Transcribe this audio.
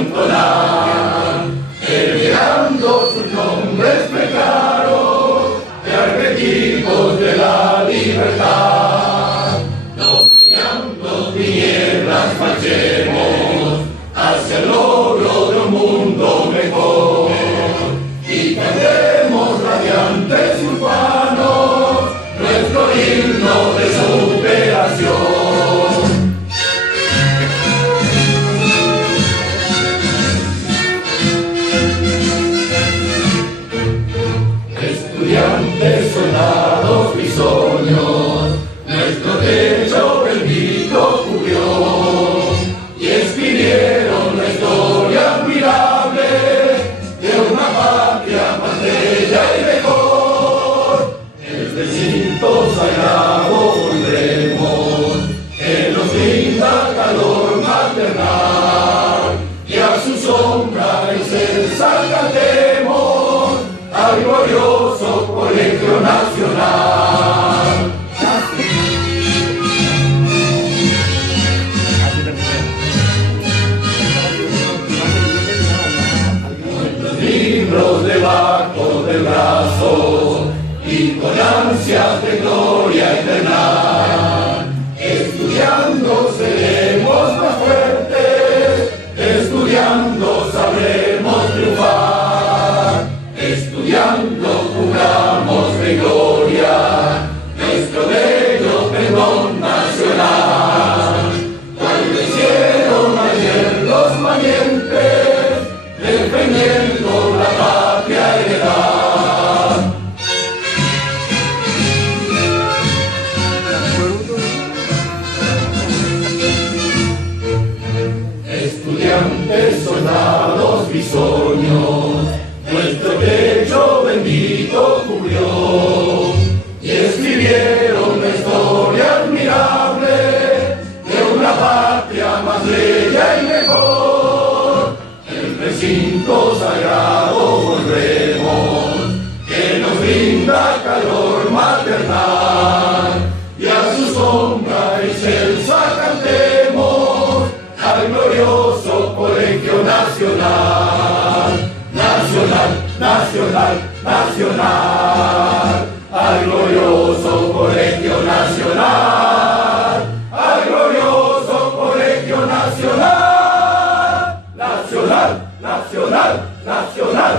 entonar, elevando sus nombres precarios de arquetipos de la libertad. Dominando tinieblas marchemos hacia el logro de un mundo mejor y cantemos radiantes y urbanos nuestro himno de superación. Estudiantes, soldados, bisoños, nuestro techo bendito cubrió y escribieron la historia admirable de una patria más bella y mejor. El recinto sagrado volvemos, que nos brinda calor maternal, y a su sombra incensa cantemos al glorioso Colegio Nacional. Nuestros libros debajo del brazo y con ansias de gloria eterna, estudiando seremos más fuertes, estudiando sabremos triunfar, estudiando juramos de gloria nuestro bello pendón nacional. Cuando hicieron ayer los valientes, defendiendo la patria heredad. Estudiantes, soldados, bisoños, nuestro techo bendito cubrió y escribieron la historia admirable de una patria más bella y mejor. El recinto sagrado volvemos, que nos brinda calor maternal, y a su sombra excelsa cantemos al glorioso Colegio Nacional. Nacional, nacional, nacional, al glorioso Colegio Nacional, al glorioso Colegio Nacional, nacional, nacional, nacional.